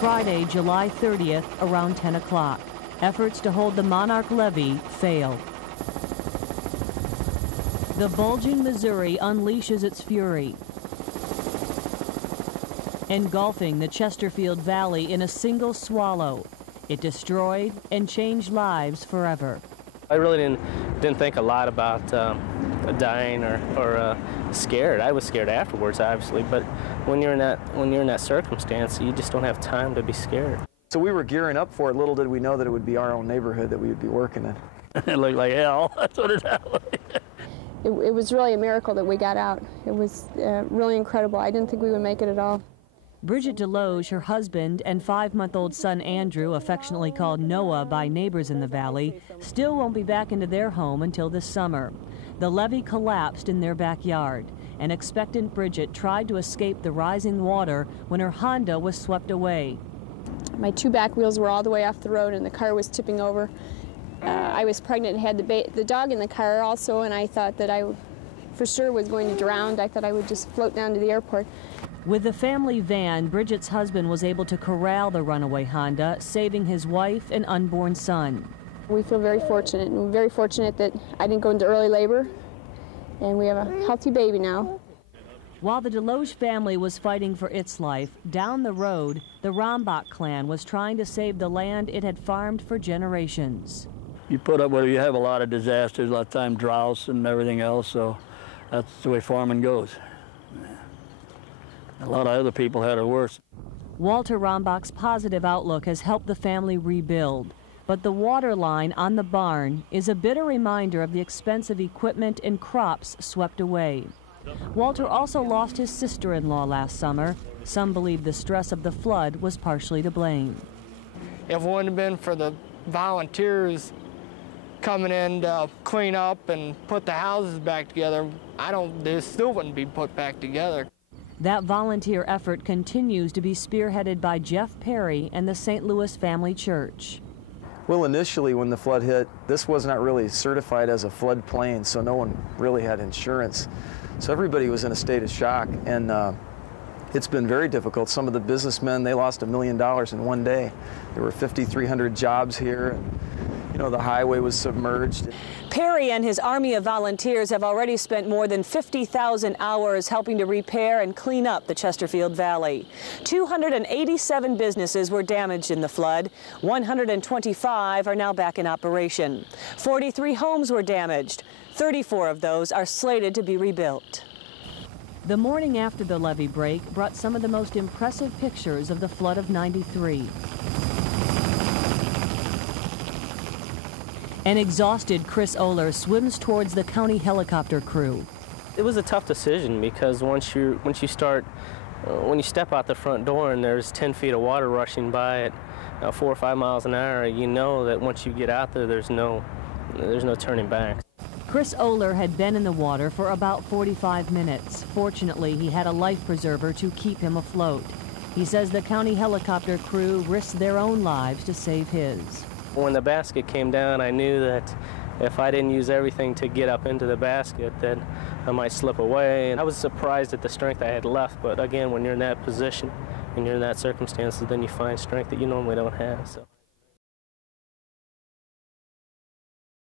Friday, July 30th, around 10 o'clock. Efforts to hold the Monarch levee failed. The bulging Missouri unleashes its fury, engulfing the Chesterfield Valley in a single swallow. It destroyed and changed lives forever. I really didn't think a lot about dying or scared. I was scared afterwards, obviously, but when you're in that circumstance, you just don't have time to be scared. So we were gearing up for it. Little did we know that it would be our own neighborhood that we would be working in. It looked like hell. That's what it sounded like. It was really a miracle that we got out. It was really incredible. I didn't think we would make it at all. Bridget Deloge, her husband, and 5-month-old son Andrew, affectionately called Noah by neighbors in the valley, still won't be back into their home until this summer. The levee collapsed in their backyard, and expectant Bridget tried to escape the rising water when her Honda was swept away. My 2 back wheels were all the way off the road and the car was tipping over. I was pregnant and had the dog in the car also, and I thought that I for sure was going to drown. I thought I would just float down to the airport. With the family van, Bridget's husband was able to corral the runaway Honda, saving his wife and unborn son. We feel very fortunate, and we're very fortunate that I didn't go into early labor, and we have a healthy baby now. While the Deloge family was fighting for its life, down the road, the Rombach clan was trying to save the land it had farmed for generations. You put up with it, you have a lot of disasters, a lot of time droughts and everything else, so that's the way farming goes. A lot of other people had it worse. Walter Rombach's positive outlook has helped the family rebuild, but the water line on the barn is a bitter reminder of the expensive equipment and crops swept away. Walter also lost his sister-in-law last summer. Some believe the stress of the flood was partially to blame. If it wouldn't have been for the volunteers coming in to clean up and put the houses back together, they still wouldn't be put back together. That volunteer effort continues to be spearheaded by Jeff Perry and the St. Louis Family Church. Well, initially when the flood hit, this was not really certified as a floodplain, so no one really had insurance. So everybody was in a state of shock, and it's been very difficult. Some of the businessmen, they lost $1 million in one day. There were 5,300 jobs here. And, you know, the highway was submerged. Perry and his army of volunteers have already spent more than 50,000 hours helping to repair and clean up the Chesterfield Valley. 287 businesses were damaged in the flood. 125 are now back in operation. 43 homes were damaged. 34 of those are slated to be rebuilt. The morning after the levee break brought some of the most impressive pictures of the flood of '93. An exhausted Chris Oler swims towards the county helicopter crew. It was a tough decision because when you step out the front door and there's 10 feet of water rushing by at 4 or 5 miles an hour, you know that once you get out there, there's no turning back. Chris Oler had been in the water for about 45 minutes. Fortunately, he had a life preserver to keep him afloat. He says the county helicopter crew risked their own lives to save his. When the basket came down, I knew that if I didn't use everything to get up into the basket, that I might slip away. And I was surprised at the strength I had left, but again, when you're in that position and you're in that circumstances, then you find strength that you normally don't have. So.